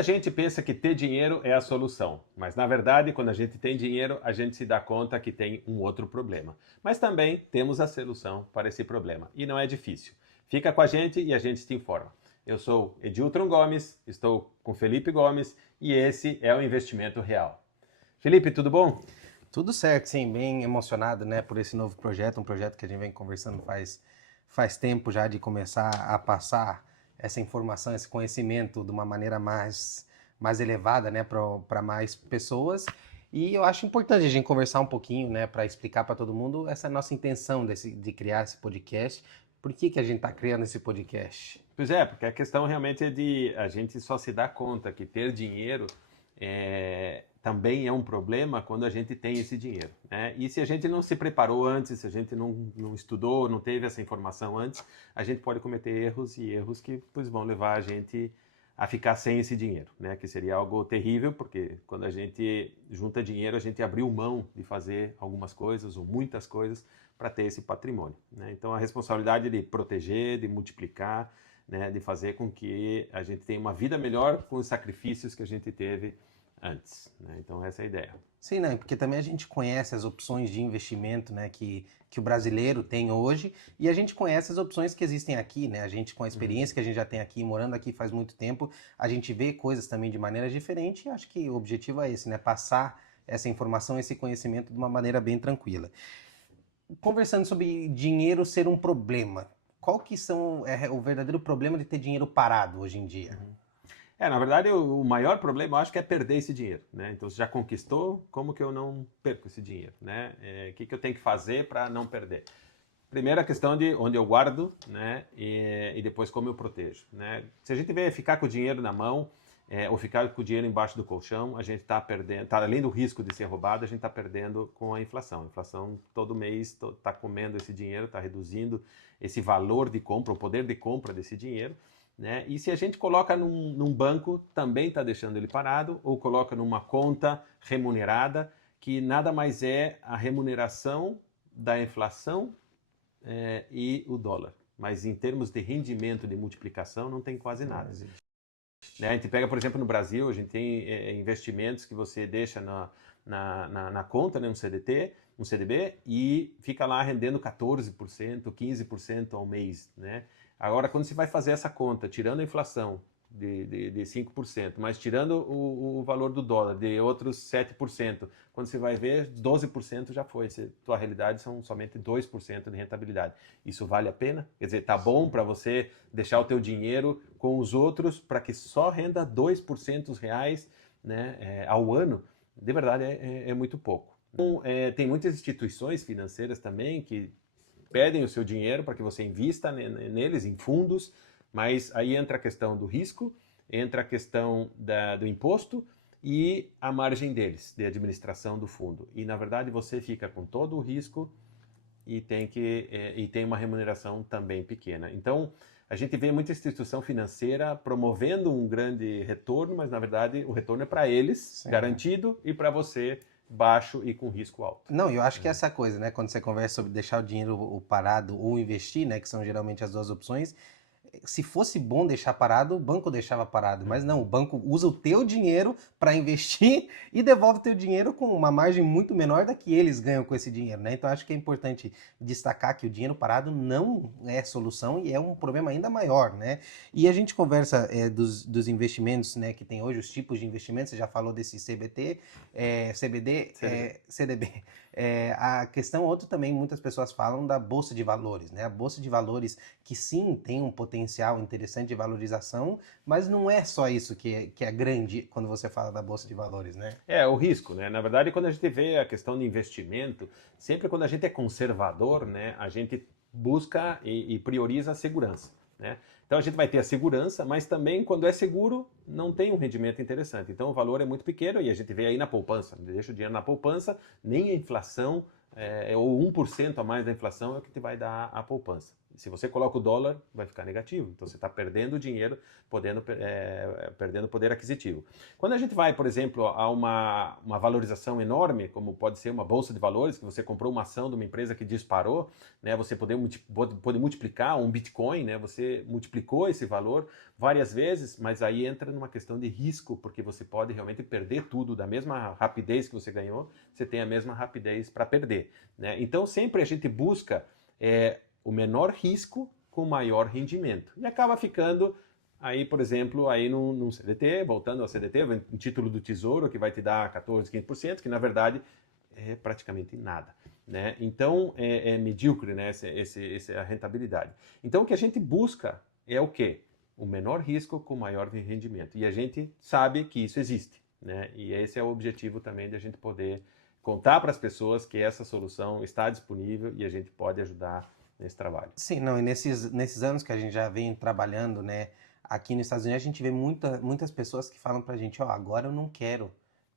Muita gente pensa que ter dinheiro é a solução, mas na verdade, quando a gente tem dinheiro, a gente se dá conta que tem um outro problema. Mas também temos a solução para esse problema, e não é difícil. Fica com a gente e a gente te informa. Eu sou Edilton Gomes, estou com Felipe Gomes e esse é o Investimento Real. Felipe, tudo bom? Tudo certo, sim, bem emocionado, né, por esse novo projeto, um projeto que a gente vem conversando faz tempo já de começar a passar essa informação, esse conhecimento de uma maneira mais elevada, né, para mais pessoas. E eu acho importante a gente conversar um pouquinho, né, para explicar para todo mundo essa nossa intenção de criar esse podcast. Por que a gente está criando esse podcast? Pois é, porque a questão realmente é de a gente só se dar conta que ter dinheiro também é um problema quando a gente tem esse dinheiro, né? E se a gente não se preparou antes, se a gente não estudou, não teve essa informação antes, a gente pode cometer erros e erros que pois, vão levar a gente a ficar sem esse dinheiro, né? Que seria algo terrível, porque quando a gente junta dinheiro, a gente abriu mão de fazer algumas coisas ou muitas coisas para ter esse patrimônio, né? Então a responsabilidade de proteger, de multiplicar, né? De fazer com que a gente tenha uma vida melhor com os sacrifícios que a gente teve antes, né? Então essa é a ideia. Sim, né? Porque também a gente conhece as opções de investimento, né, que o brasileiro tem hoje e a gente conhece as opções que existem aqui, né? A gente, com a experiência que a gente já tem aqui, morando aqui faz muito tempo, a gente vê coisas também de maneira diferente e acho que o objetivo é esse, né? Passar essa informação, esse conhecimento de uma maneira bem tranquila. Conversando sobre dinheiro ser um problema, qual que é o verdadeiro problema de ter dinheiro parado hoje em dia? Na verdade, o maior problema, eu acho que é perder esse dinheiro, né? Então, você já conquistou, como que eu não perco esse dinheiro, né? O que eu tenho que fazer para não perder? Primeiro, a questão de onde eu guardo, né? E depois como eu protejo, né? Se a gente ficar com o dinheiro na mão, ou ficar com o dinheiro embaixo do colchão, a gente está perdendo, além do risco de ser roubado, a gente está perdendo com a inflação. A inflação todo mês está comendo esse dinheiro, está reduzindo esse valor de compra, o poder de compra desse dinheiro, né? E se a gente coloca num banco, também está deixando ele parado, ou coloca numa conta remunerada, que nada mais é a remuneração da inflação e o dólar. Mas em termos de rendimento, de multiplicação, não tem quase nada. Né? A gente pega, por exemplo, no Brasil, a gente tem investimentos que você deixa na conta, né, um CDT, um CDB, e fica lá rendendo 14%, 15% ao mês, né? Agora, quando você vai fazer essa conta, tirando a inflação de 5%, mas tirando o valor do dólar de outros 7%, quando você vai ver, 12% já foi. Tua realidade são somente 2% de rentabilidade. Isso vale a pena? Quer dizer, tá bom para você deixar o teu dinheiro com os outros para que só renda 2% reais, né, ao ano? De verdade, é muito pouco. Então, tem muitas instituições financeiras também que pedem o seu dinheiro para que você invista neles, em fundos, mas aí entra a questão do risco, entra a questão do imposto e a margem deles, de administração do fundo. E, na verdade, você fica com todo o risco e tem uma remuneração também pequena. Então, a gente vê muita instituição financeira promovendo um grande retorno, mas, na verdade, o retorno é para eles, sim, garantido, e para você baixo e com risco alto. Não, eu acho que essa coisa, né, quando você conversa sobre deixar o dinheiro parado ou investir, né, que são geralmente as duas opções, se fosse bom deixar parado, o banco deixava parado, mas não, o banco usa o teu dinheiro para investir e devolve o teu dinheiro com uma margem muito menor da que eles ganham com esse dinheiro, né? Então acho que é importante destacar que o dinheiro parado não é solução e é um problema ainda maior, né? E a gente conversa dos investimentos, né, que tem hoje, os tipos de investimentos, você já falou desse CBT, CBD, CDB. A questão outra também, muitas pessoas falam da Bolsa de Valores, né? A Bolsa de Valores que sim tem um potencial interessante de valorização, mas não é só isso que é grande quando você fala da Bolsa de Valores, né? O risco, né? Na verdade, quando a gente vê a questão de investimento, sempre quando a gente é conservador, né, a gente busca e prioriza a segurança, né? Então a gente vai ter a segurança, mas também quando é seguro, não tem um rendimento interessante. Então o valor é muito pequeno e a gente vê aí na poupança. Deixa o dinheiro na poupança, nem a inflação ou 1% a mais da inflação é o que te vai dar a poupança. Se você coloca o dólar, vai ficar negativo. Então você está perdendo dinheiro, perdendo poder aquisitivo. Quando a gente vai, por exemplo, a uma valorização enorme, como pode ser uma bolsa de valores, que você comprou uma ação de uma empresa que disparou, né, você pode multiplicar um Bitcoin, né, você multiplicou esse valor várias vezes, mas aí entra numa questão de risco, porque você pode realmente perder tudo da mesma rapidez que você ganhou, você tem a mesma rapidez para perder, né? Então sempre a gente busca o menor risco com maior rendimento. E acaba ficando aí, por exemplo, aí num CDT, voltando ao CDT, um título do Tesouro que vai te dar 14, 15%, que na verdade é praticamente nada, né? Então é medíocre, né, essa rentabilidade. Então o que a gente busca é o quê? O menor risco com maior rendimento. E a gente sabe que isso existe, né? E esse é o objetivo também de a gente poder contar para as pessoas que essa solução está disponível e a gente pode ajudar nesse trabalho. Sim, não, e nesses anos que a gente já vem trabalhando, né, aqui nos Estados Unidos, a gente vê muitas pessoas que falam pra gente, ó, agora eu não quero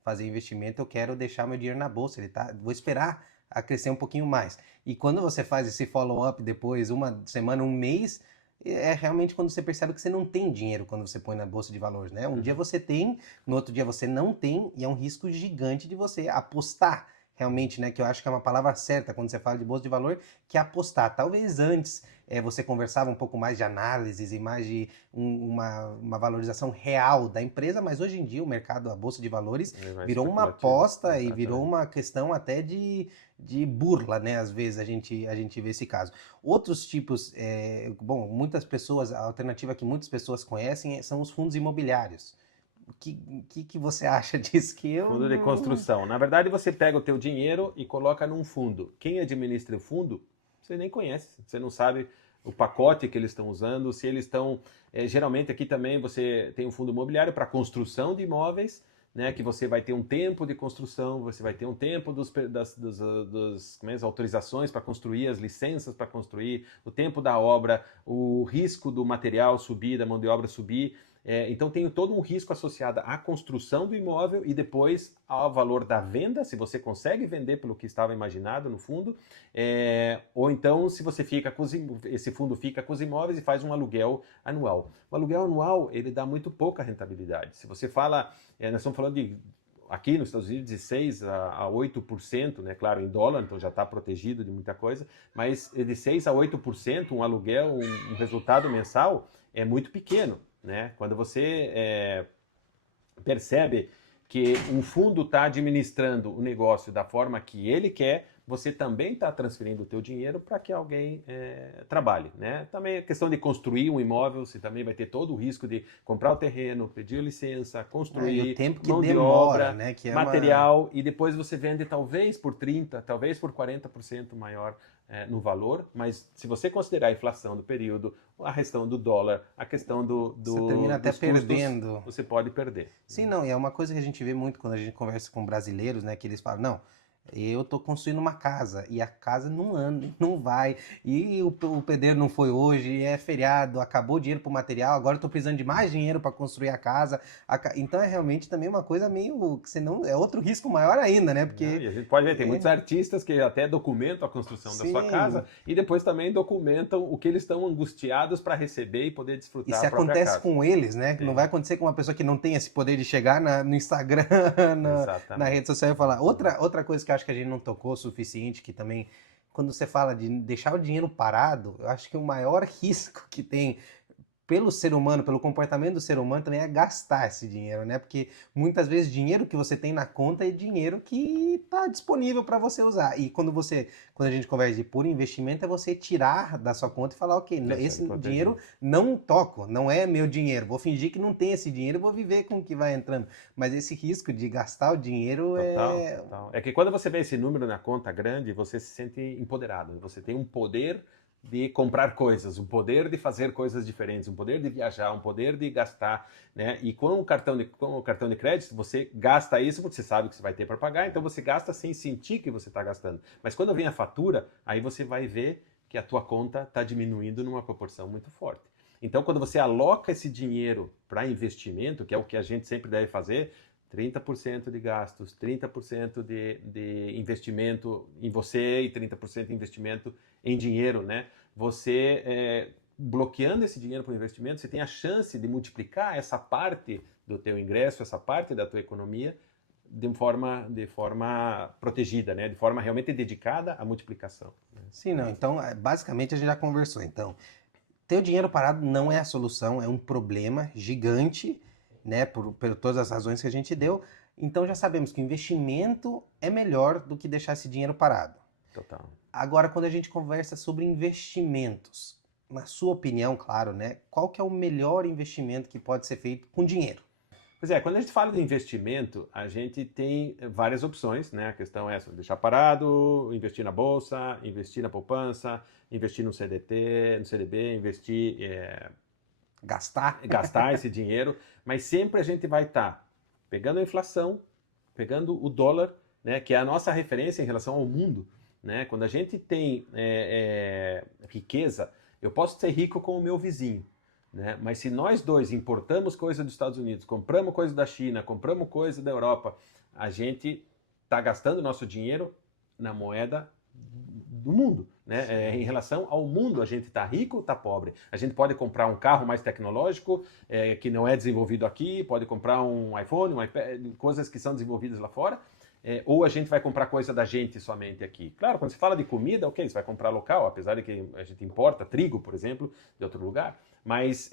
fazer investimento, eu quero deixar meu dinheiro na bolsa, vou esperar a crescer um pouquinho mais. E quando você faz esse follow-up depois, uma semana, um mês, é realmente quando você percebe que você não tem dinheiro quando você põe na bolsa de valores, né? Um dia você tem, no outro dia você não tem, e é um risco gigante de você apostar realmente, né? Que eu acho que é uma palavra certa quando você fala de bolsa de valor, que é apostar. Talvez antes você conversava um pouco mais de análises e mais de uma valorização real da empresa, mas hoje em dia o mercado, a bolsa de valores, virou uma aposta. Exatamente. E virou uma questão até de burla, né? Às vezes a gente vê esse caso. Outros tipos, bom, muitas pessoas, a alternativa que muitas pessoas conhecem são os fundos imobiliários. O que você acha disso? Fundo de construção. Na verdade, você pega o teu dinheiro e coloca num fundo. Quem administra o fundo, você nem conhece. Você não sabe o pacote que eles estão usando, se eles estão... geralmente aqui também você tem um fundo imobiliário para construção de imóveis, né, que você vai ter um tempo de construção, você vai ter um tempo das autorizações para construir, as licenças para construir, o tempo da obra, o risco do material subir, da mão de obra subir. Então tem todo um risco associado à construção do imóvel e depois ao valor da venda, se você consegue vender pelo que estava imaginado no fundo, ou então se você esse fundo fica com os imóveis e faz um aluguel anual. O aluguel anual, ele dá muito pouca rentabilidade. Se você fala, nós estamos falando de aqui nos Estados Unidos de 6 a 8%, né? Claro, em dólar, então já está protegido de muita coisa, mas de 6 a 8%, um aluguel, um resultado mensal é muito pequeno, né? Quando você percebe que um fundo está administrando o negócio da forma que ele quer, você também está transferindo o teu dinheiro para que alguém trabalhe, né? Também a questão de construir um imóvel, você também vai ter todo o risco de comprar o terreno, pedir licença, construir, o tempo que mão demora, de obra, né? Que material, e depois você vende talvez por 30%, talvez por 40% maior no valor, mas se você considerar a inflação do período, a questão do dólar, a questão você termina até perdendo. Custos, você pode perder. Sim, não, e é uma coisa que a gente vê muito quando a gente conversa com brasileiros, né? Que eles falam, não, eu tô construindo uma casa e a casa não anda, não vai, e o pedreiro não foi hoje, é feriado, acabou o dinheiro pro material, agora eu tô precisando de mais dinheiro para construir a casa. Então é realmente também uma coisa meio que você não é outro risco maior ainda, né? Porque e a gente pode ver, tem muitos artistas que até documentam a construção da sua casa e depois também documentam o que eles estão angustiados para receber e poder desfrutar da própria casa. Isso acontece com eles, né? Sim. Não vai acontecer com uma pessoa que não tem esse poder de chegar no Instagram, na rede social e falar. Outra coisa que eu acho que a gente não tocou o suficiente, que também, quando você fala de deixar o dinheiro parado, eu acho que o maior risco que tem pelo ser humano, pelo comportamento do ser humano, também é gastar esse dinheiro, né? Porque muitas vezes o dinheiro que você tem na conta é dinheiro que está disponível para você usar. E quando a gente conversa de puro investimento, é você tirar da sua conta e falar, ok, esse dinheiro não toco, não é meu dinheiro. Vou fingir que não tem esse dinheiro e vou viver com o que vai entrando. Mas esse risco de gastar o dinheiro Total. É que quando você vê esse número na conta grande, você se sente empoderado. Você tem um poder de comprar coisas, um poder de fazer coisas diferentes, um poder de viajar, um poder de gastar, né? E com o cartão de crédito, você gasta isso porque você sabe que você vai ter para pagar, então você gasta sem sentir que você está gastando. Mas quando vem a fatura, aí você vai ver que a tua conta está diminuindo numa proporção muito forte. Então, quando você aloca esse dinheiro para investimento, que é o que a gente sempre deve fazer, 30% de gastos, 30% de investimento em você e 30% de investimento em dinheiro, né? você bloqueando esse dinheiro para o investimento, você tem a chance de multiplicar essa parte do teu ingresso, essa parte da tua economia de forma protegida, né? De forma realmente dedicada à multiplicação. Sim, não. Então, basicamente a gente já conversou. Então, ter o dinheiro parado não é a solução, é um problema gigante, né? Por todas as razões que a gente deu. Então já sabemos que o investimento é melhor do que deixar esse dinheiro parado. Total. Agora, quando a gente conversa sobre investimentos, na sua opinião, claro, né? Qual que é o melhor investimento que pode ser feito com dinheiro? Pois é, quando a gente fala de investimento, a gente tem várias opções, né? A questão é deixar parado, investir na bolsa, investir na poupança, investir no CDT, no CDB, investir, gastar esse dinheiro, mas sempre a gente vai estar pegando a inflação, pegando o dólar, né? Que é a nossa referência em relação ao mundo, né? Quando a gente tem riqueza, eu posso ser rico com o meu vizinho. Né? Mas se nós dois importamos coisa dos Estados Unidos, compramos coisa da China, compramos coisa da Europa, a gente está gastando nosso dinheiro na moeda do mundo. Né? Em relação ao mundo, a gente está rico ou está pobre? A gente pode comprar um carro mais tecnológico, que não é desenvolvido aqui, pode comprar um iPhone, um iPad, coisas que são desenvolvidas lá fora, ou a gente vai comprar coisa da gente somente aqui. Claro, quando se fala de comida, ok, você vai comprar local, apesar de que a gente importa trigo, por exemplo, de outro lugar, mas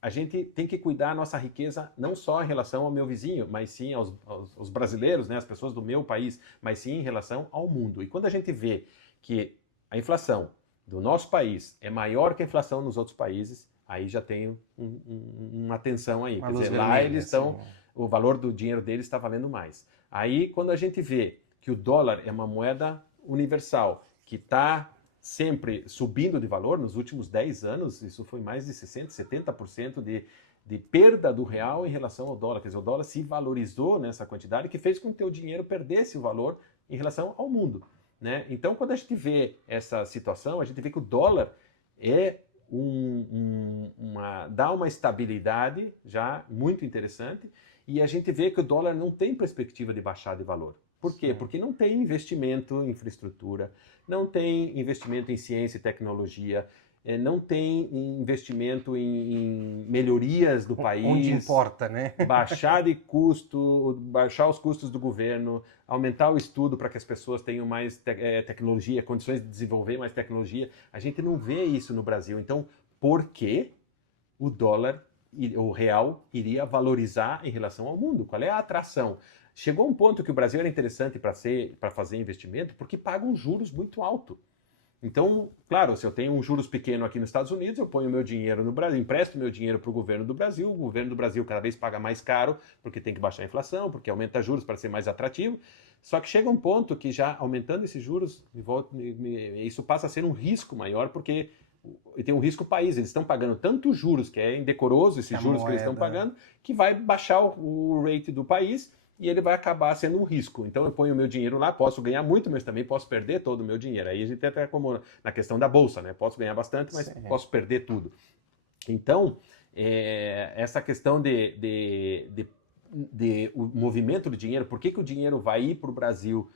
a gente tem que cuidar da nossa riqueza não só em relação ao meu vizinho, mas sim aos brasileiros, né, as pessoas do meu país, mas sim em relação ao mundo. E quando a gente vê que a inflação do nosso país é maior que a inflação nos outros países, aí já tem uma tensão aí. Quer dizer, lá eles estão, o valor do dinheiro deles está valendo mais. Aí, quando a gente vê que o dólar é uma moeda universal, que está sempre subindo de valor, nos últimos 10 anos, isso foi mais de 60%, 70% de perda do real em relação ao dólar. Quer dizer, o dólar se valorizou nessa quantidade, que fez com que o teu dinheiro perdesse o valor em relação ao mundo. Né? Então, quando a gente vê essa situação, a gente vê que o dólar dá uma estabilidade já muito interessante, e a gente vê que o dólar não tem perspectiva de baixar de valor. Por quê? Sim. Porque não tem investimento em infraestrutura, não tem investimento em ciência e tecnologia, não tem investimento em melhorias do país. Onde importa, né? Baixar os custos do governo, aumentar o estudo para que as pessoas tenham mais tecnologia, condições de desenvolver mais tecnologia. A gente não vê isso no Brasil. Então, por que o dólar, o real, iria valorizar em relação ao mundo? Qual é a atração? Chegou um ponto que o Brasil era interessante para fazer investimento porque paga um juros muito alto. Então, claro, se eu tenho um juros pequeno aqui nos Estados Unidos, eu ponho meu dinheiro no Brasil, empresto meu dinheiro para o governo do Brasil cada vez paga mais caro, porque tem que baixar a inflação, porque aumenta juros para ser mais atrativo. Só que chega um ponto que já aumentando esses juros, isso passa a ser um risco maior, porque tem um risco país, eles estão pagando tanto juros, que é indecoroso esses juros que eles estão pagando, que vai baixar o rate do país, e ele vai acabar sendo um risco. Então eu ponho o meu dinheiro lá, posso ganhar muito, mas também posso perder todo o meu dinheiro. Aí a gente até como na questão da bolsa, né? Posso ganhar bastante, mas posso perder tudo. Então, essa questão o movimento do dinheiro, por que o dinheiro vai ir para o Brasil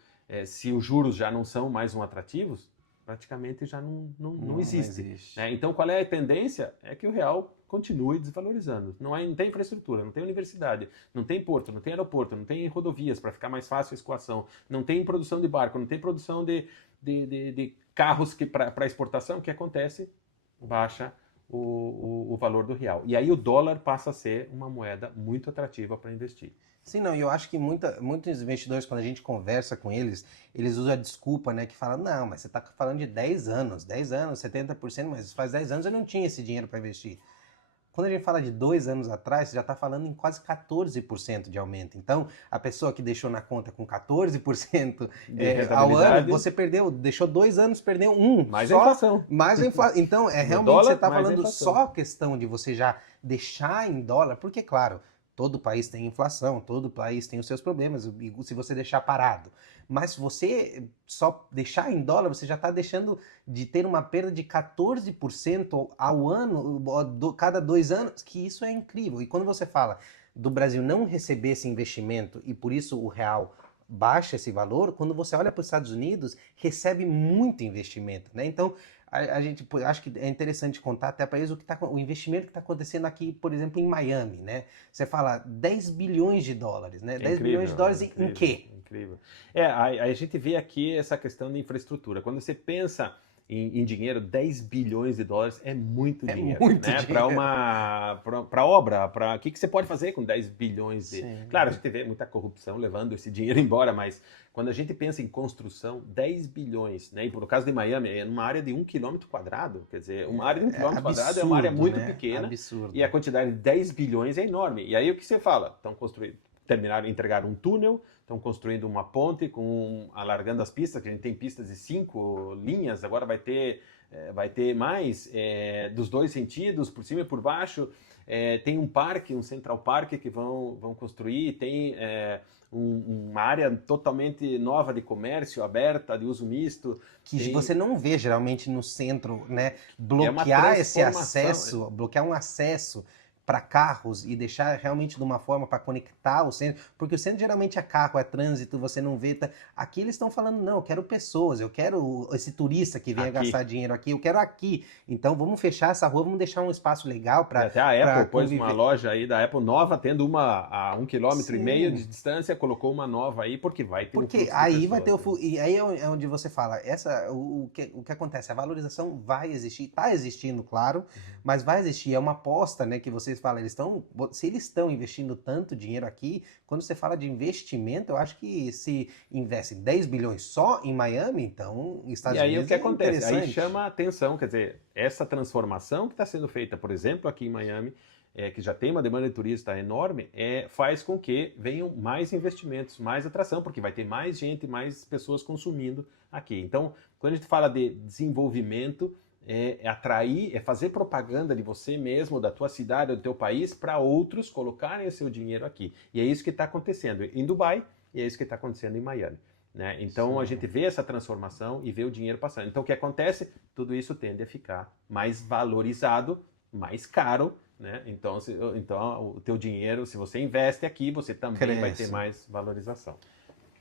se os juros já não são mais atrativos? Praticamente já não existe. Né? Então, qual é a tendência? É que o real continue desvalorizando. Não tem infraestrutura, não tem universidade, não tem porto, não tem aeroporto, não tem rodovias para ficar mais fácil a escoação, não tem produção de barco, não tem produção de carros para exportação. O que acontece? Baixa o valor do real. E aí o dólar passa a ser uma moeda muito atrativa para investir. Sim, não, e eu acho que muitos investidores, quando a gente conversa com eles usam a desculpa, né, que falam, não, mas você está falando de 10 anos, 70%, mas faz 10 anos eu não tinha esse dinheiro para investir. Quando a gente fala de 2 anos atrás, você já está falando em quase 14% de aumento. Então, a pessoa que deixou na conta com 14% ao ano, você deixou 2 anos, perdeu 1. Mais a inflação. Mais a inflação. Então, realmente dólar, você está falando só a questão de você já deixar em dólar, porque, claro, todo país tem inflação, todo país tem os seus problemas, se você deixar parado. Mas se você só deixar em dólar, você já está deixando de ter uma perda de 14% ao ano, cada 2 anos, que isso é incrível. E quando você fala do Brasil não receber esse investimento e por isso o real baixa esse valor, quando você olha para os Estados Unidos, recebe muito investimento, né? Então, a gente, pô, acho que é interessante contar até para eles o investimento que está acontecendo aqui, por exemplo, em Miami, né? Você fala 10 bilhões de dólares, né? É 10 bilhões de dólares em quê? incrível. A gente vê aqui essa questão de infraestrutura. Quando você pensa em dinheiro, 10 bilhões de dólares é muito É dinheiro, muito né? Para dinheiro. para obra, para o que você pode fazer com 10 bilhões de... Sim. Claro, a gente vê muita corrupção levando esse dinheiro embora, mas quando a gente pensa em construção, 10 bilhões, né? E por caso de Miami, é numa área de 1 km², quer dizer, uma área de 1 km² é uma área Absurdo, muito né? pequena Absurdo. e a quantidade de 10 bilhões é enorme. E aí o que você fala? Estão construindo, entregaram um túnel, estão construindo uma ponte, alargando as pistas, que a gente tem pistas de 5 linhas, agora vai ter mais dos 2 sentidos, por cima e por baixo. Tem um parque, um Central Park que vão construir, tem uma área totalmente nova de comércio, aberta, de uso misto. Que você não vê geralmente no centro, né? É uma Bloquear esse transformação. acesso, bloquear um acesso para carros e deixar realmente de uma forma para conectar o centro, porque o centro geralmente é carro, é trânsito, você não vê. Aqui eles estão falando, não, eu quero pessoas, eu quero esse turista que venha Aqui. gastar dinheiro aqui, eu quero aqui. Então vamos fechar essa rua, vamos deixar um espaço legal para Até a Apple pôs conviver. uma loja aí da Apple nova, tendo uma a 1,5 km de Sim. distância, colocou uma nova aí, porque vai ter Porque um fluxo aí de vai ter pessoas, né? e aí é onde você fala, o que acontece, a valorização vai existir, está existindo, claro, mas vai existir, é uma aposta, né, que vocês falam, se eles estão investindo tanto dinheiro aqui, quando você fala de investimento, eu acho que se investem 10 bilhões só em Miami, então Estados E aí o Unidos que é acontece? Aí interessante. chama a atenção, quer dizer, essa transformação que está sendo feita, por exemplo, aqui em Miami, que já tem uma demanda de turista enorme, faz com que venham mais investimentos, mais atração, porque vai ter mais gente, mais pessoas consumindo aqui. Então, quando a gente fala de desenvolvimento, atrair, fazer propaganda de você mesmo, da tua cidade, do teu país, para outros colocarem o seu dinheiro aqui. E é isso que está acontecendo em Dubai e é isso que está acontecendo em Miami. Né? Então Sim. a gente vê essa transformação e vê o dinheiro passando. Então o que acontece? Tudo isso tende a ficar mais valorizado, mais caro. Né? Então o teu dinheiro, se você investe aqui, você também vai ter Cresce. mais valorização.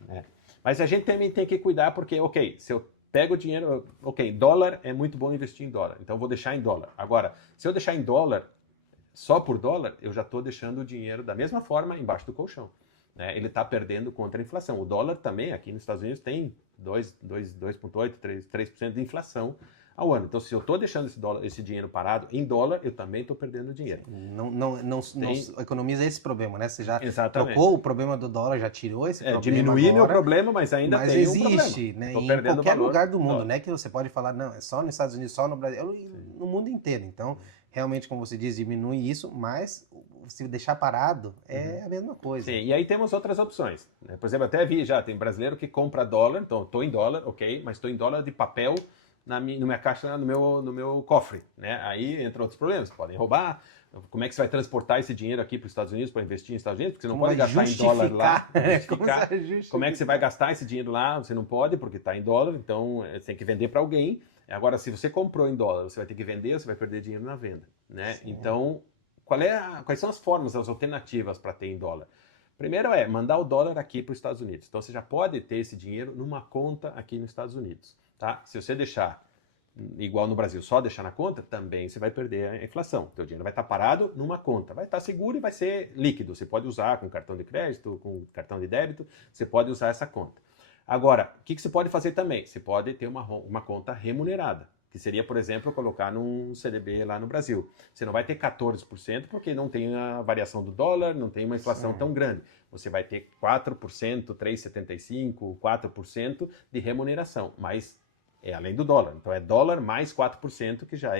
Né? Mas a gente também tem que cuidar porque, ok, se eu pego o dinheiro, ok, dólar é muito bom investir em dólar, então eu vou deixar em dólar. Agora, se eu deixar em dólar, só por dólar, eu já estou deixando o dinheiro da mesma forma embaixo do colchão. Né? Ele está perdendo contra a inflação. O dólar também, aqui nos Estados Unidos, tem 2,8%, 3% de inflação ao ano. Então, se eu estou deixando esse dinheiro parado em dólar, eu também estou perdendo dinheiro. Não economiza esse problema, né? Você já Exatamente. trocou o problema do dólar, já tirou esse problema Diminuí agora, meu problema, mas ainda tem existe, um problema. né? Estou Em perdendo qualquer valor. lugar do mundo, né? Que você pode falar, não, é só nos Estados Unidos, só no Brasil, no mundo inteiro. Então, realmente, como você diz, diminui isso, mas se deixar parado é a mesma coisa. Sim, e aí temos outras opções. Né? Por exemplo, até vi já, tem brasileiro que compra dólar, então estou em dólar, ok, mas estou em dólar de papel na minha caixa, no meu cofre. Né? Aí entram outros problemas, podem roubar. Como é que você vai transportar esse dinheiro aqui para os Estados Unidos, para investir nos Estados Unidos? Porque você não pode gastar em dólar lá. Como é que você vai gastar esse dinheiro lá? Você não pode, porque está em dólar, então você tem que vender para alguém. Agora, se você comprou em dólar, você vai ter que vender, você vai perder dinheiro na venda. Né? Então, quais são as formas, as alternativas para ter em dólar? Primeiro mandar o dólar aqui para os Estados Unidos. Então, você já pode ter esse dinheiro numa conta aqui nos Estados Unidos. Tá? Se você deixar igual no Brasil, só deixar na conta, também você vai perder a inflação. Teu dinheiro vai estar parado numa conta, vai estar seguro e vai ser líquido. Você pode usar com cartão de crédito, com cartão de débito, você pode usar essa conta. Agora, o que você pode fazer também? Você pode ter uma conta remunerada, que seria, por exemplo, colocar num CDB lá no Brasil. Você não vai ter 14% porque não tem a variação do dólar, não tem uma inflação tão grande. Você vai ter 4%, 3,75%, 4% de remuneração, mas além do dólar. Então é dólar mais 4%, que já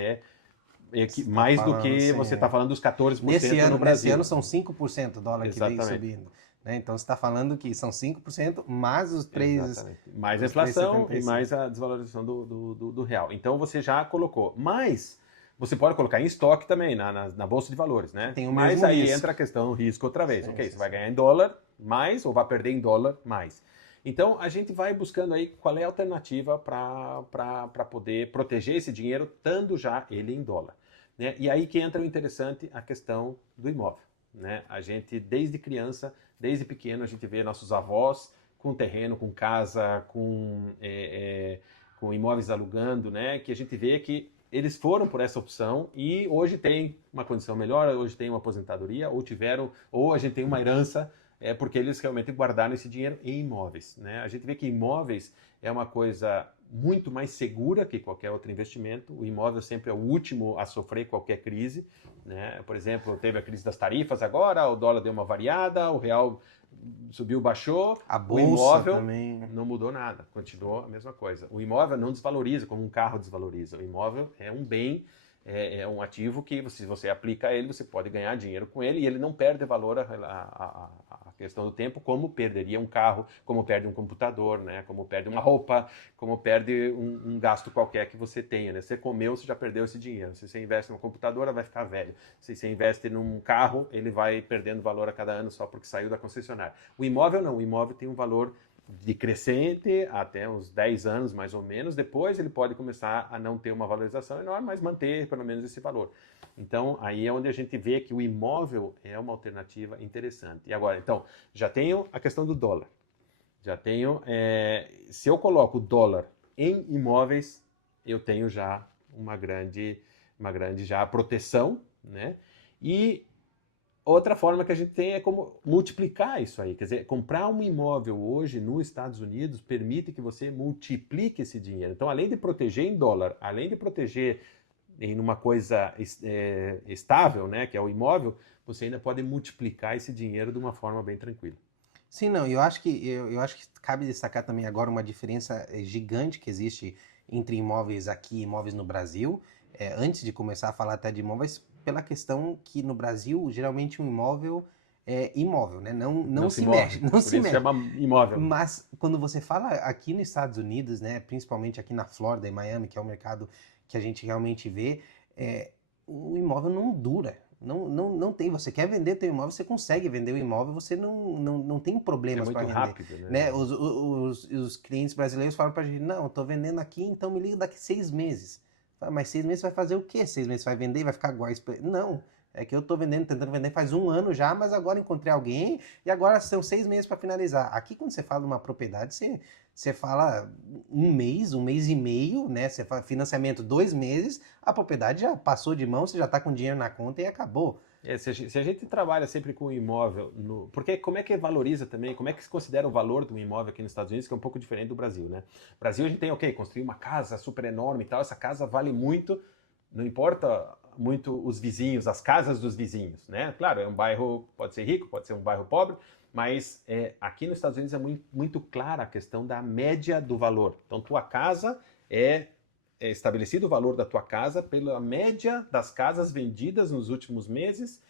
mais do que você está falando dos 14% no Brasil. Nesse ano são 5% do dólar que vem subindo. Né? Então você está falando que são 5% mais os 3%. Mais a inflação e mais a desvalorização do real. Então você já colocou. Mas você pode colocar em estoque também, na Bolsa de Valores. Né? Mas aí risco. entra a questão do risco outra vez. Você vai ganhar em dólar mais ou vai perder em dólar mais. Então, a gente vai buscando aí qual é a alternativa para poder proteger esse dinheiro, estando já ele em dólar. Né? E aí que entra o interessante, a questão do imóvel. Né? A gente, desde criança, desde pequeno, a gente vê nossos avós com terreno, com casa, com imóveis alugando, né, que a gente vê que eles foram por essa opção e hoje tem uma condição melhor, hoje tem uma aposentadoria, ou a gente tem uma herança, porque eles realmente guardaram esse dinheiro em imóveis, né? A gente vê que imóveis é uma coisa muito mais segura que qualquer outro investimento. O imóvel sempre é o último a sofrer qualquer crise, né? Por exemplo, teve a crise das tarifas agora, o dólar deu uma variada, o real subiu, baixou, A o bolsa imóvel também. não mudou nada, continuou a mesma coisa. O imóvel não desvaloriza como um carro desvaloriza. O imóvel é um bem, é um ativo que, se você aplica ele, você pode ganhar dinheiro com ele e ele não perde valor a questão do tempo, como perderia um carro, como perde um computador, né? Como perde uma roupa, como perde um gasto qualquer que você tenha, né? Você comeu, você já perdeu esse dinheiro. Se você investe numa computadora, vai ficar velho. Se você investe num carro, ele vai perdendo valor a cada ano só porque saiu da concessionária. O imóvel não, o imóvel tem um valor de crescente até uns 10 anos, mais ou menos. Depois ele pode começar a não ter uma valorização enorme, mas manter pelo menos esse valor. Então, aí é onde a gente vê que o imóvel é uma alternativa interessante. E agora, então, já tenho a questão do dólar. Já tenho, se eu coloco o dólar em imóveis, eu tenho já uma grande já proteção, né? E outra forma que a gente tem é como multiplicar isso aí. Quer dizer, comprar um imóvel hoje nos Estados Unidos permite que você multiplique esse dinheiro. Então, além de proteger em dólar, além de proteger em uma coisa estável, né, que é o imóvel, você ainda pode multiplicar esse dinheiro de uma forma bem tranquila. Sim, não, eu acho que cabe destacar também agora uma diferença gigante que existe entre imóveis aqui e imóveis no Brasil. Antes de começar a falar até de imóveis, pela questão que no Brasil, geralmente um imóvel é imóvel, né? Não se move. mexe, não Por se isso mexe. chama imóvel. Mas quando você fala aqui nos Estados Unidos, né, principalmente aqui na Flórida e Miami, que é o mercado que a gente realmente vê, o imóvel não dura. Não tem. Você quer vender teu imóvel, você consegue vender o imóvel, você não tem É problemas para muito vender. rápido, Né? Os clientes brasileiros falam para a gente, não, estou vendendo aqui, então me liga daqui 6 meses. Fala, mas 6 meses vai fazer o quê? 6 meses vai vender e vai ficar igual? Não, é que eu estou tentando vender faz 1 ano já, mas agora encontrei alguém e agora são 6 meses para finalizar. Aqui quando você fala de uma propriedade, você fala 1 mês, 1 mês e meio, né? Você fala financiamento 2 meses, a propriedade já passou de mão, você já está com dinheiro na conta e acabou. Se a gente trabalha sempre com imóvel, porque como é que valoriza também, como é que se considera o valor do imóvel aqui nos Estados Unidos, que é um pouco diferente do Brasil, né? No Brasil a gente tem, construir uma casa super enorme e tal, essa casa vale muito, não importa muito os vizinhos, as casas dos vizinhos, né? Claro, é um bairro, pode ser rico, pode ser um bairro pobre, mas aqui nos Estados Unidos é muito clara a questão da média do valor. Então, tua casa é estabelecido o valor da tua casa pela média das casas vendidas nos últimos meses,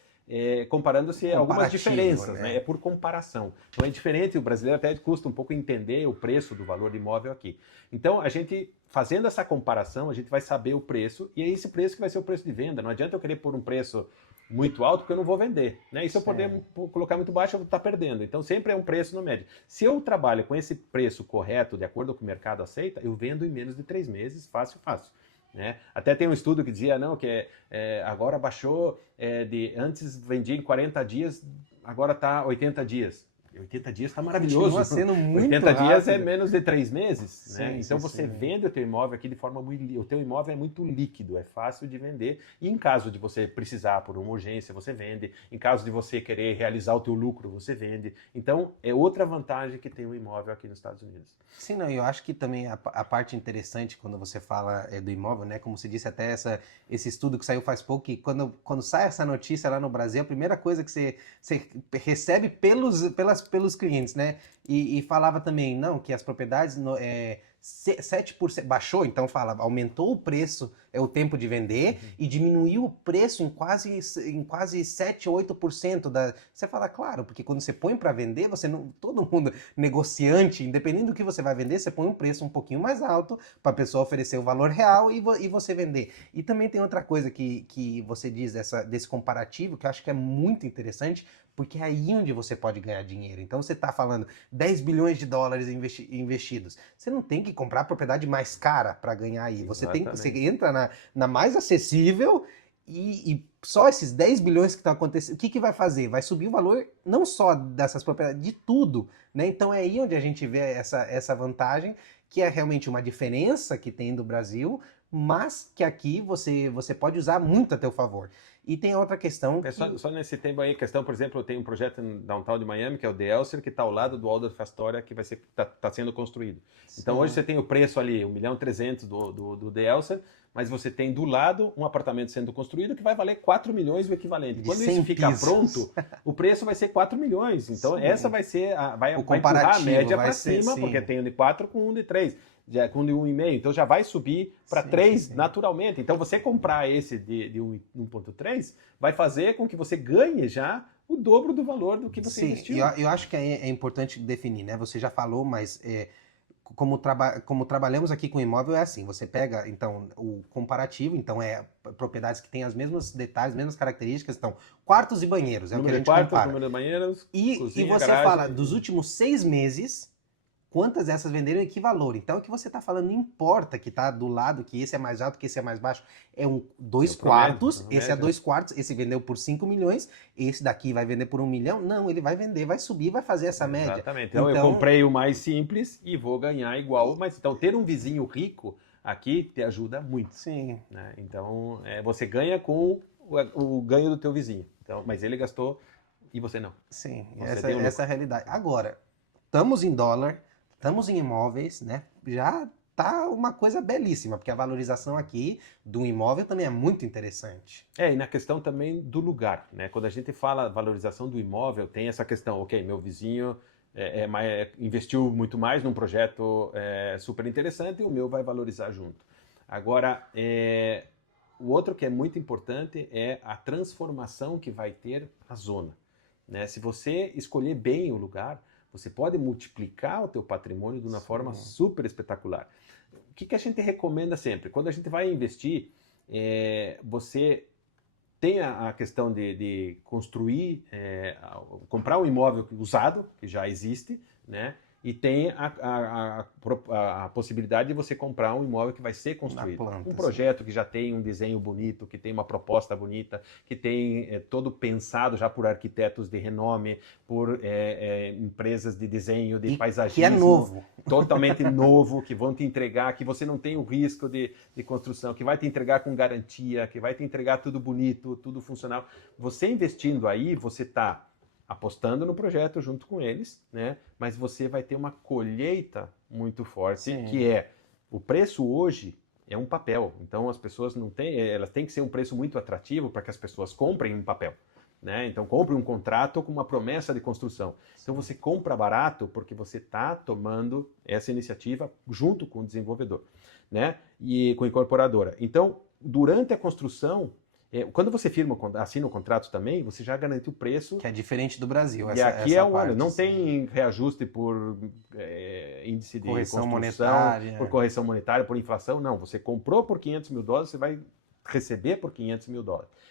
comparando-se a algumas diferenças, né? É por comparação. Então é diferente, o brasileiro até custa um pouco entender o preço do valor do imóvel aqui. Então a gente, fazendo essa comparação, a gente vai saber o preço, e é esse preço que vai ser o preço de venda. Não adianta eu querer pôr um preço muito alto, porque eu não vou vender, né? E se eu poder colocar muito baixo, eu vou estar perdendo. Então sempre é um preço no médio. Se eu trabalho com esse preço correto, de acordo com o que o mercado aceita, eu vendo em menos de 3 meses, fácil. Né? Até tem um estudo que dizia não, que agora baixou, antes vendia em 40 dias, agora está 80 dias. 80 dias está maravilhoso. Continua sendo muito 80 rápido. dias é menos de 3 meses. Sim, né? Então você sim. vende o teu imóvel aqui de forma muito... O teu imóvel é muito líquido, é fácil de vender. E em caso de você precisar por uma urgência, você vende. Em caso de você querer realizar o teu lucro, você vende. Então é outra vantagem que tem o imóvel aqui nos Estados Unidos. Sim, não, eu acho que também a parte interessante quando você fala do imóvel, né? Como você disse, até esse estudo que saiu faz pouco, que quando sai essa notícia lá no Brasil, a primeira coisa que você recebe pelos clientes, né? E falava também, não, que as propriedades 7% baixou, então aumentou o preço, o tempo de vender, e diminuiu o preço em quase 7, 8% Você fala, claro, porque quando você põe para vender, todo mundo negociante, independente do que você vai vender, você põe um preço um pouquinho mais alto para a pessoa oferecer o valor real e você vender. E também tem outra coisa que você diz desse comparativo, que eu acho que é muito interessante, porque é aí onde você pode ganhar dinheiro. Então você está falando 10 bilhões de dólares investidos. Você não tem que comprar a propriedade mais cara para ganhar aí. Você entra na mais acessível e só esses 10 bilhões que estão acontecendo, o que vai fazer? Vai subir o valor não só dessas propriedades, de tudo. Né? Então é aí onde a gente vê essa vantagem que é realmente uma diferença que tem do Brasil, mas que aqui você pode usar muito a teu favor. E tem outra questão Só nesse tempo aí, questão, por exemplo, tem um projeto no downtown de Miami, que é o The Elser, que está ao lado do Waldorf Astoria, que tá sendo construído. Então hoje você tem o preço ali, 1.300.000 do The Elser, mas você tem do lado um apartamento sendo construído que vai valer 4 milhões o equivalente. Quando isso ficar pronto, o preço vai ser 4 milhões. Então essa vai ser vai empurrar a média para cima, porque tem um de 4 com um de 3. Com 1,5, então já vai subir para 3 naturalmente. Então você comprar esse de 1,3 vai fazer com que você ganhe já o dobro do valor do que você investiu. Eu acho que é importante definir, né? Você já falou, mas como trabalhamos aqui com imóvel é assim, você pega então o comparativo, então propriedades que têm os mesmos detalhes, as mesmas características, então quartos e banheiros, é o que a gente compara. Número de banheiros, cozinha, e você garagem, fala dos últimos 6 meses, quantas dessas venderam e que valor. Então, o que você está falando não importa que está do lado, que esse é mais alto, que esse é mais baixo. É 2 quartos, esse é 2 quartos, esse vendeu por 5 milhões, esse daqui vai vender por 1 milhão. Não, ele vai vender, vai subir, vai fazer essa média. Exatamente. Então, eu comprei o mais simples e vou ganhar igual. Mas então, ter um vizinho rico aqui te ajuda muito. Sim. Né? Então, você ganha com o ganho do teu vizinho. Então, mas ele gastou e você não. Sim, essa é a realidade. Agora, estamos em dólar, estamos em imóveis, né? Já tá uma coisa belíssima, porque a valorização aqui do imóvel também é muito interessante. E na questão também do lugar, né? Quando a gente fala valorização do imóvel, tem essa questão, ok, meu vizinho investiu muito mais num projeto super interessante e o meu vai valorizar junto. Agora, o outro que é muito importante é a transformação que vai ter a zona. Né? Se você escolher bem o lugar, você pode multiplicar o teu patrimônio de uma forma super espetacular. O que a gente recomenda sempre? Quando a gente vai investir, você tem a questão de construir, comprar um imóvel usado, que já existe, né? E tem a possibilidade de você comprar um imóvel que vai ser construído. Um projeto que já tem um desenho bonito, que tem uma proposta bonita, que tem todo pensado já por arquitetos de renome, por empresas de desenho, de paisagismo. Que é novo. Totalmente novo, que vão te entregar, que você não tem o risco de construção, que vai te entregar com garantia, que vai te entregar tudo bonito, tudo funcional. Você investindo aí, você está apostando no projeto junto com eles, né? Mas você vai ter uma colheita muito forte, que o preço hoje é um papel. Então as pessoas elas têm que ser um preço muito atrativo para que as pessoas comprem um papel, né? Então compre um contrato com uma promessa de construção. Então você compra barato porque você está tomando essa iniciativa junto com o desenvolvedor, né? E com a incorporadora. Então durante a construção, quando você assina o contrato também, você já garante o preço. Que é diferente do Brasil. E aqui é um ano. Não tem reajuste por índice de correção monetária, por correção monetária, por inflação. Não, você comprou por $500 mil, você vai receber por $500 mil.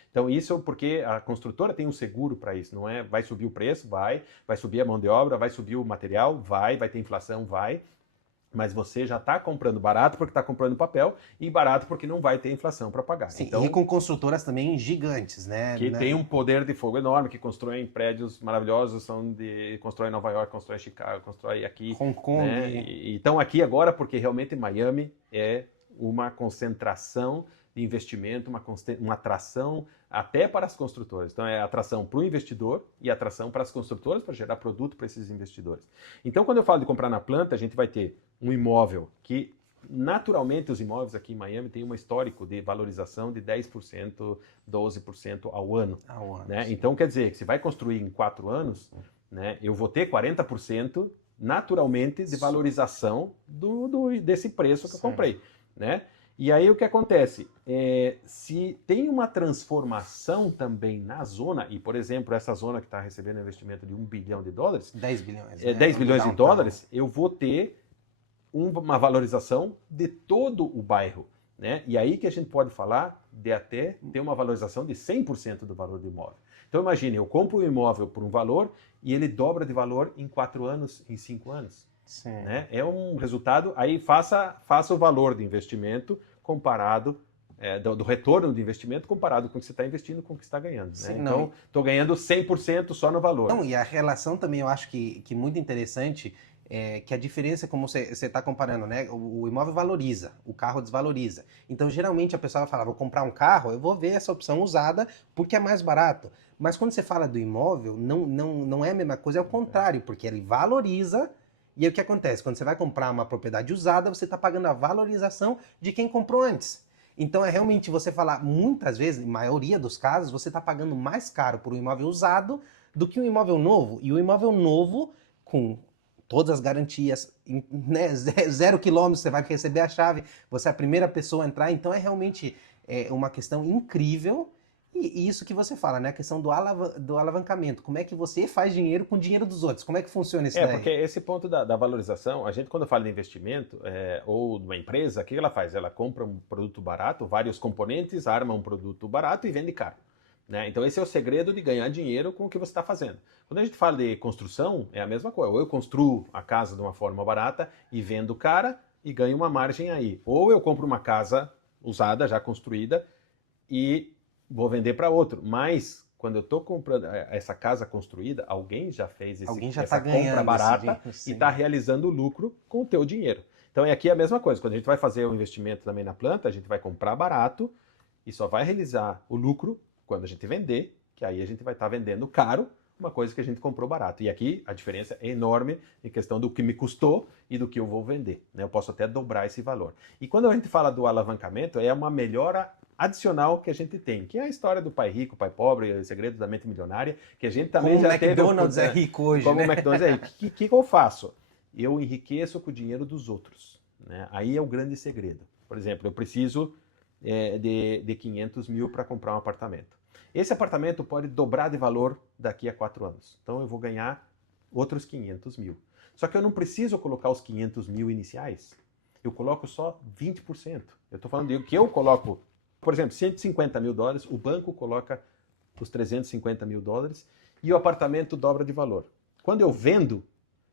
Então isso porque a construtora tem um seguro para isso. Não é vai subir o preço, vai subir a mão de obra, vai subir o material, vai ter inflação, vai. Mas você já está comprando barato porque está comprando papel e barato porque não vai ter inflação para pagar. Sim, então, e com construtoras também gigantes, né? Que tem um poder de fogo enorme, que constroem prédios maravilhosos, constrói em Nova York, constrói em Chicago, constrói aqui. Hong Kong. Né? E estão aqui agora porque realmente Miami é uma concentração de investimento, uma atração até para as construtoras. Então é atração para o investidor e atração para as construtoras para gerar produto para esses investidores. Então quando eu falo de comprar na planta, a gente vai ter um imóvel que naturalmente os imóveis aqui em Miami têm um histórico de valorização de 10%, 12% ao ano. Né? Então quer dizer que se vai construir em 4 anos, né, eu vou ter 40% naturalmente de valorização desse preço que eu comprei. Né? E aí o que acontece? Se tem uma transformação também na zona, e por exemplo, essa zona que está recebendo investimento de $1 bilhão, 10 bilhões, 10 bilhões de dólares, eu vou ter uma valorização de todo o bairro. Né? E aí que a gente pode falar de até ter uma valorização de 100% do valor do imóvel. Então imagine, eu compro um imóvel por um valor e ele dobra de valor em 4 anos, em 5 anos. Sim. Né? É um resultado, aí faça o valor do investimento comparado, do retorno do investimento comparado com o que você está investindo com o que você está ganhando. Sim, né? Então, estou ganhando 100% só no valor. Não, e a relação também eu acho que muito interessante, que a diferença, como você está comparando, né? O imóvel valoriza, o carro desvaloriza. Então, geralmente, a pessoa vai falar, vou comprar um carro, eu vou ver essa opção usada porque é mais barato. Mas quando você fala do imóvel, não é a mesma coisa, é o contrário, porque ele valoriza. E aí o que acontece? Quando você vai comprar uma propriedade usada, você está pagando a valorização de quem comprou antes. Então é realmente você falar, muitas vezes, em maioria dos casos, você está pagando mais caro por um imóvel usado do que um imóvel novo. E o imóvel novo, com todas as garantias, né, 0 quilômetros, você vai receber a chave, você é a primeira pessoa a entrar, então é realmente uma questão incrível. E isso que você fala, né? A questão do alavancamento. Como é que você faz dinheiro com o dinheiro dos outros? Como é que funciona isso daí? Porque esse ponto da valorização, a gente quando fala de investimento ou de uma empresa, o que ela faz? Ela compra um produto barato, vários componentes, arma um produto barato e vende caro. Né? Então esse é o segredo de ganhar dinheiro com o que você está fazendo. Quando a gente fala de construção, é a mesma coisa. Ou eu construo a casa de uma forma barata e vendo cara e ganho uma margem aí. Ou eu compro uma casa usada, já construída, e vou vender para outro. Mas quando eu estou comprando essa casa construída, alguém já fez essa compra barata e está realizando lucro com o teu dinheiro. Então aqui é a mesma coisa. Quando a gente vai fazer o investimento também na planta, a gente vai comprar barato e só vai realizar o lucro quando a gente vender, que aí a gente vai estar vendendo caro uma coisa que a gente comprou barato. E aqui a diferença é enorme em questão do que me custou e do que eu vou vender. Né? Eu posso até dobrar esse valor. E quando a gente fala do alavancamento, é uma melhora adicional que a gente tem, que é a história do pai rico, pai pobre, o segredo da mente milionária, que a gente também já teve... Como o McDonald's é rico hoje, como né? o McDonald's é rico. O que eu faço? Eu enriqueço com o dinheiro dos outros. Né? Aí é o grande segredo. Por exemplo, eu preciso de 500 mil para comprar um apartamento. Esse apartamento pode dobrar de valor daqui a 4 anos. Então eu vou ganhar outros 500 mil. Só que eu não preciso colocar os 500 mil iniciais. Eu coloco só 20%. Eu estou falando de que eu coloco, por exemplo, 150 mil dólares, o banco coloca os 350 mil dólares e o apartamento dobra de valor. Quando eu vendo,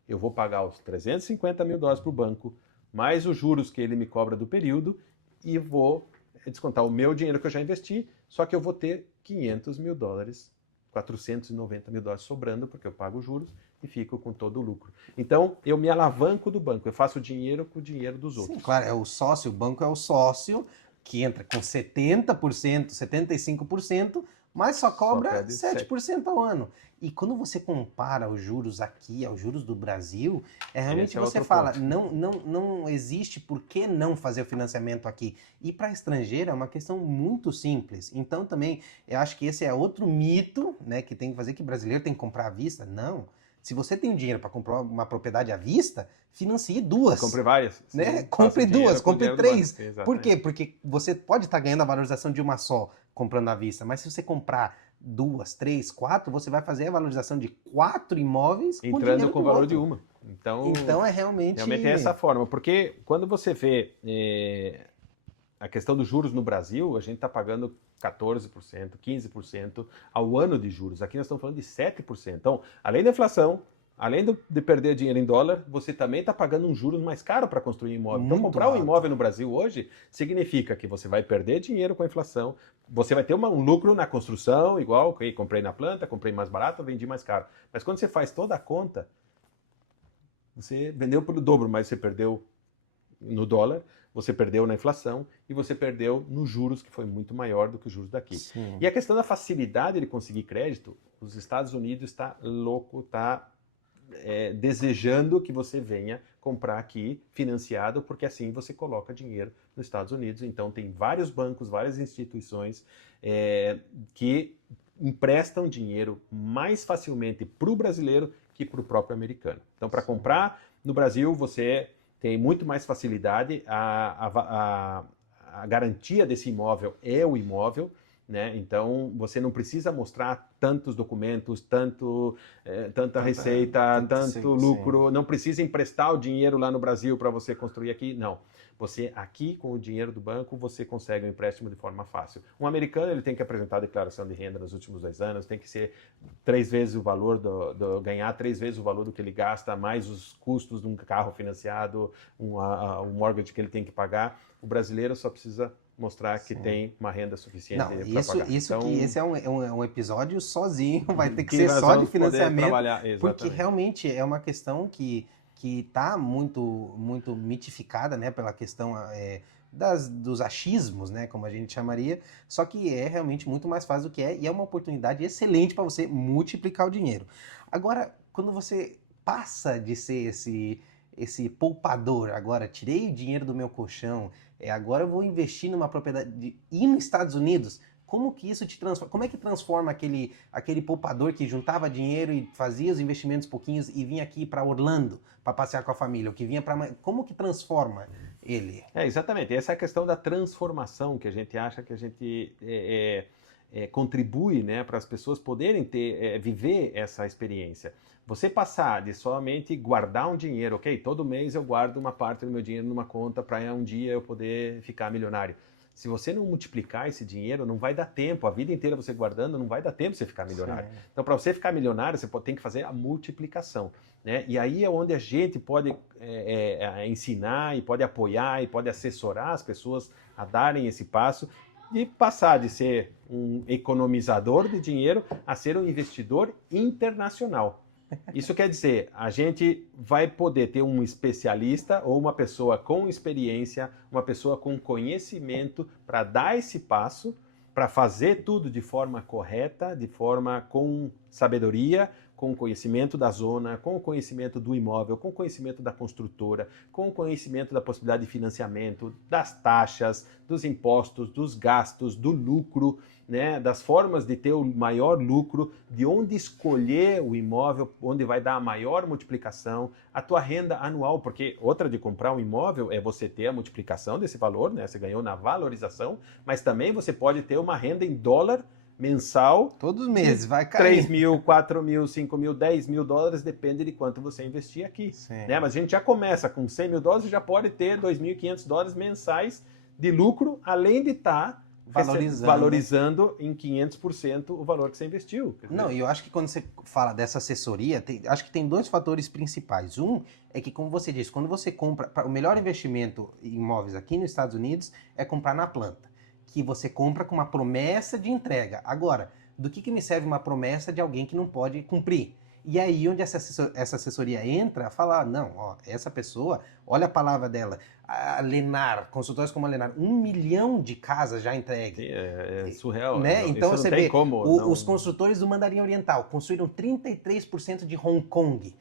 eu vou pagar os 350 mil dólares para o banco, mais os juros que ele me cobra do período e vou descontar o meu dinheiro que eu já investi, só que eu vou ter 500 mil dólares, 490 mil dólares sobrando, porque eu pago os juros e fico com todo o lucro. Então, eu me alavanco do banco, eu faço dinheiro com o dinheiro dos outros. Sim, claro, é o sócio, o banco é o sócio que entra com 70%, 75%, mas só cobra 7% ao ano. E quando você compara os juros aqui aos juros do Brasil, realmente você fala, não existe por que não fazer o financiamento aqui. E para estrangeiro é uma questão muito simples. Então também, eu acho que esse é outro mito, né, que tem que fazer, que brasileiro tem que comprar à vista. Não. Se você tem dinheiro para comprar uma propriedade à vista, financie duas. Compre várias. Né? Compre duas, compre três. Por quê? Porque você pode estar ganhando a valorização de uma só comprando à vista, mas se você comprar 2, 3, 4, você vai fazer a valorização de 4 imóveis entrando com o valor de uma. Então é realmente... Realmente é essa forma, porque quando você vê a questão dos juros no Brasil, a gente está pagando 14%, 15% ao ano de juros. Aqui nós estamos falando de 7%. Então, além da inflação, além de perder dinheiro em dólar, você também está pagando um juros mais caro para construir um imóvel. Então, comprar um imóvel no Brasil hoje significa que você vai perder dinheiro com a inflação, você vai ter um lucro na construção, igual, okay, comprei na planta, comprei mais barato, vendi mais caro. Mas quando você faz toda a conta, você vendeu pelo dobro, mas você perdeu no dólar, você perdeu na inflação e você perdeu nos juros, que foi muito maior do que os juros daqui. Sim. E a questão da facilidade de conseguir crédito, os Estados Unidos está louco, está desejando que você venha comprar aqui financiado, porque assim você coloca dinheiro nos Estados Unidos. Então tem vários bancos, várias instituições que emprestam dinheiro mais facilmente para o brasileiro que para o próprio americano. Então para comprar no Brasil você tem muito mais facilidade, a garantia desse imóvel é o imóvel, né? Então você não precisa mostrar tantos documentos, tanta receita, tanto lucro, não precisa emprestar o dinheiro lá no Brasil para você construir aqui, não. Você aqui com o dinheiro do banco você consegue um empréstimo de forma fácil. Um americano ele tem que apresentar a declaração de renda nos últimos 2 anos, tem que ser 3 vezes o valor ganhar 3 vezes o valor do que ele gasta, mais os custos de um carro financiado, um mortgage que ele tem que pagar. O brasileiro só precisa mostrar que tem uma renda suficiente para pagar. Esse é um episódio sozinho, vai ter que ser só de financiamento, porque realmente é uma questão que que está muito mitificada, né, pela questão dos achismos, né, como a gente chamaria, só que é realmente muito mais fácil do que é, e é uma oportunidade excelente para você multiplicar o dinheiro. Agora, quando você passa de ser esse poupador, agora tirei o dinheiro do meu colchão, agora eu vou investir numa propriedade, ir nos Estados Unidos, como que isso te transforma? Como é que transforma aquele poupador que juntava dinheiro e fazia os investimentos pouquinhos e vinha aqui para Orlando para passear com a família, ou que vinha para... Como que transforma ele? Exatamente. Essa é a questão da transformação que a gente acha que a gente contribui, né, para as pessoas poderem viver essa experiência. Você passar de somente guardar um dinheiro, ok? Todo mês eu guardo uma parte do meu dinheiro numa conta para um dia eu poder ficar milionário. Se você não multiplicar esse dinheiro, não vai dar tempo. A vida inteira você guardando, não vai dar tempo você ficar milionário. Sim. Então, para você ficar milionário, você tem que fazer a multiplicação, né? E aí é onde a gente pode ensinar e pode apoiar e pode assessorar as pessoas a darem esse passo e passar de ser um economizador de dinheiro a ser um investidor internacional. Isso quer dizer, a gente vai poder ter um especialista ou uma pessoa com experiência, uma pessoa com conhecimento para dar esse passo, para fazer tudo de forma correta, de forma com sabedoria, com conhecimento da zona, com conhecimento do imóvel, com conhecimento da construtora, com conhecimento da possibilidade de financiamento, das taxas, dos impostos, dos gastos, do lucro, né, das formas de ter o maior lucro, de onde escolher o imóvel, onde vai dar a maior multiplicação, a tua renda anual, porque outra de comprar um imóvel é você ter a multiplicação desse valor, né, você ganhou na valorização, mas também você pode ter uma renda em dólar mensal. Todos os meses vai cair. 3 mil, 4 mil, 5 mil, 10 mil dólares, depende de quanto você investir aqui. Né? Mas a gente já começa com 100 mil dólares e já pode ter 2.500 dólares mensais de lucro, além de estar valorizando em 500% o valor que você investiu. Não, e eu acho que quando você fala dessa assessoria, acho que tem dois fatores principais. Um é que, como você disse, quando você compra, o melhor investimento em imóveis aqui nos Estados Unidos é comprar na planta, que você compra com uma promessa de entrega. Agora, do que me serve uma promessa de alguém que não pode cumprir? E aí onde essa assessoria entra, falar, não, ó, essa pessoa, olha a palavra dela, a Lennar, consultores como a Lennar, 1 milhão de casas já entregues. É surreal. Né? Então você vê, os construtores do Mandarim Oriental construíram 33% de Hong Kong.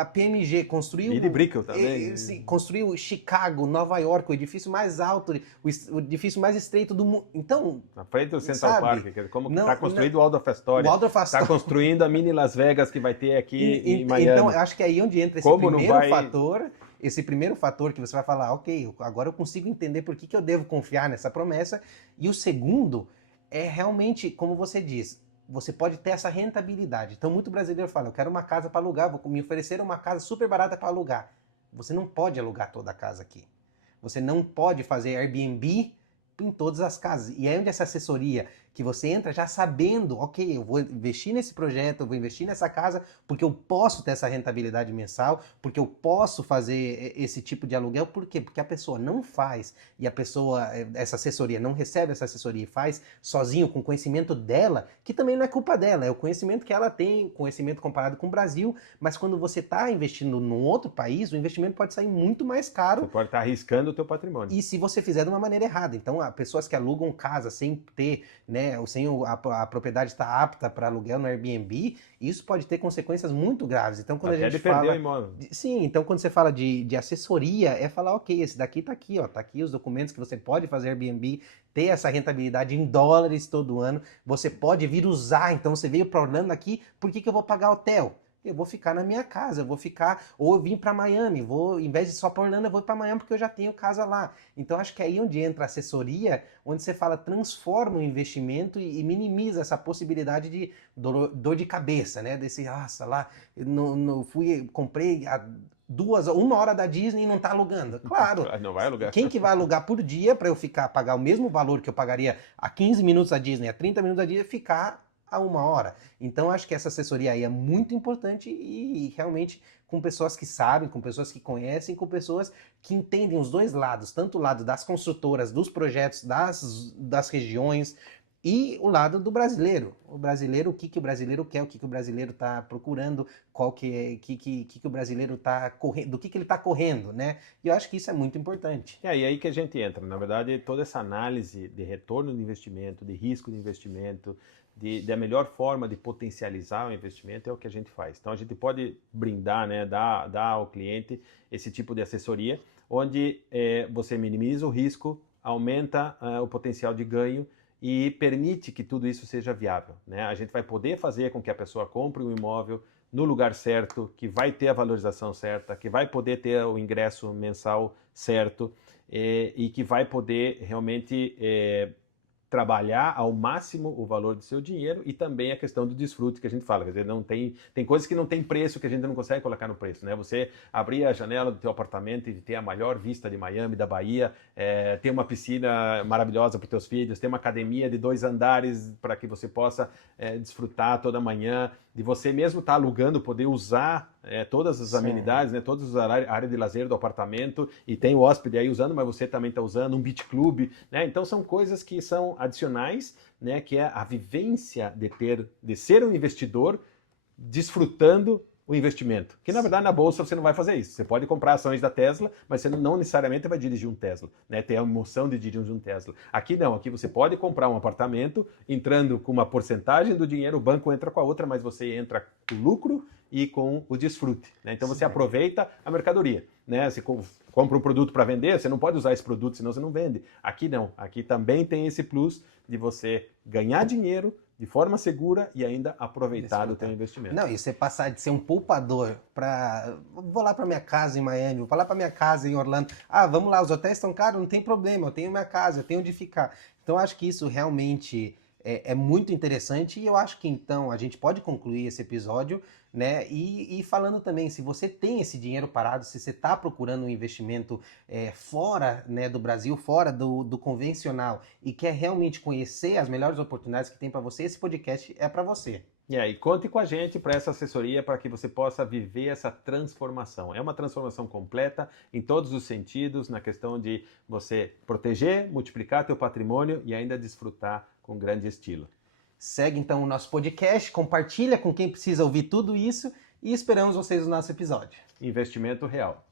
A PMG construiu... E de Brickell também. Construiu Chicago, Nova York, o edifício mais alto, o edifício mais estreito do mundo. Então, na frente do Central Park, como está construído o Waldorf Astoria. Está construindo a mini Las Vegas que vai ter aqui em Miami. Então, eu acho que é aí onde entra esse primeiro fator que você vai falar, ok, agora eu consigo entender por que eu devo confiar nessa promessa. E o segundo é realmente, como você diz, você pode ter essa rentabilidade. Então, muito brasileiro fala, eu quero uma casa para alugar, vou me oferecer uma casa super barata para alugar. Você não pode alugar toda a casa aqui. Você não pode fazer Airbnb em todas as casas. E é onde essa assessoria que você entra já sabendo, ok, eu vou investir nesse projeto, eu vou investir nessa casa, porque eu posso ter essa rentabilidade mensal, porque eu posso fazer esse tipo de aluguel. Por quê? Porque a pessoa não faz, e a pessoa, essa assessoria, não recebe essa assessoria e faz sozinho, com o conhecimento dela, que também não é culpa dela, é o conhecimento que ela tem, conhecimento comparado com o Brasil, mas quando você está investindo num outro país, o investimento pode sair muito mais caro. Você pode estar arriscando o teu patrimônio. E se você fizer de uma maneira errada. Então, pessoas que alugam casa sem ter, né, sem a propriedade estar apta para aluguel no Airbnb, isso pode ter consequências muito graves. Então, quando até a gente perder fala... o imóvel. Sim, então quando você fala de assessoria, é falar, ok, esse daqui tá aqui, ó, tá aqui os documentos que você pode fazer Airbnb, ter essa rentabilidade em dólares todo ano, você pode vir usar, então você veio para Orlando aqui, por que eu vou pagar hotel? Eu vou ficar na minha casa, eu vou ficar, ou eu vim para Miami, em vez de só para Orlando, eu vou para Miami porque eu já tenho casa lá. Então acho que é aí onde entra a assessoria, onde você fala, transforma o investimento e minimiza essa possibilidade de dor de cabeça, né? Desse, nossa, lá, comprei uma hora da Disney e não tá alugando. Claro. Não vai alugar. Quem que vai alugar por dia para eu pagar o mesmo valor que eu pagaria a 15 minutos da Disney, a 30 minutos da Disney, ficar a 1 hora. Então, acho que essa assessoria aí é muito importante e realmente com pessoas que sabem, com pessoas que conhecem, com pessoas que entendem os dois lados, tanto o lado das construtoras, dos projetos, das regiões, E o lado do brasileiro. O brasileiro, o que o brasileiro quer, o que o brasileiro está procurando, qual que o brasileiro está correndo, do que ele está correndo, né? E eu acho que isso é muito importante. E aí que a gente entra. Na verdade, toda essa análise de retorno de investimento, de risco de investimento, da melhor forma de potencializar o investimento é o que a gente faz. Então a gente pode brindar, né, dar ao cliente esse tipo de assessoria, onde você minimiza o risco, aumenta o potencial de ganho e permite que tudo isso seja viável, né? A gente vai poder fazer com que a pessoa compre um imóvel no lugar certo, que vai ter a valorização certa, que vai poder ter o ingresso mensal certo e que vai poder realmente trabalhar ao máximo o valor do seu dinheiro e também a questão do desfrute que a gente fala, quer dizer, não tem coisas que não tem preço que a gente não consegue colocar no preço, né? Você abrir a janela do teu apartamento e ter a maior vista de Miami, da Bahia, ter uma piscina maravilhosa para os teus filhos, ter uma academia de 2 andares para que você possa desfrutar toda manhã, de você mesmo estar alugando, poder usar todas as amenidades, né, todas as áreas de lazer do apartamento, e tem o hóspede aí usando, mas você também está usando, um beach club, né? Então são coisas que são adicionais, né, que é a vivência de ser um investidor desfrutando o investimento. Que na verdade na bolsa você não vai fazer isso. Você pode comprar ações da Tesla, mas você não necessariamente vai dirigir um Tesla, né? Ter a emoção de dirigir um Tesla. Aqui não, aqui você pode comprar um apartamento entrando com uma porcentagem do dinheiro, o banco entra com a outra, mas você entra com o lucro e com o desfrute, né? Então você aproveita a mercadoria, né? Você compra um produto para vender, você não pode usar esse produto, senão você não vende. Aqui não, aqui também tem esse plus de você ganhar dinheiro de forma segura e ainda aproveitar o teu investimento. Não, e você passar de ser um poupador para... Vou lá para minha casa em Miami, vou lá para minha casa em Orlando. Ah, vamos lá, os hotéis estão caros, não tem problema, eu tenho minha casa, eu tenho onde ficar. Então, acho que isso realmente é muito interessante e eu acho que, então, a gente pode concluir esse episódio, né? E falando também, se você tem esse dinheiro parado, se você está procurando um investimento fora, né, do Brasil, fora do convencional e quer realmente conhecer as melhores oportunidades que tem para você, esse podcast é para você. E aí, conte com a gente para essa assessoria para que você possa viver essa transformação. É uma transformação completa em todos os sentidos, na questão de você proteger, multiplicar teu patrimônio e ainda desfrutar com grande estilo. Segue então o nosso podcast, compartilha com quem precisa ouvir tudo isso e esperamos vocês no nosso episódio. Investimento real.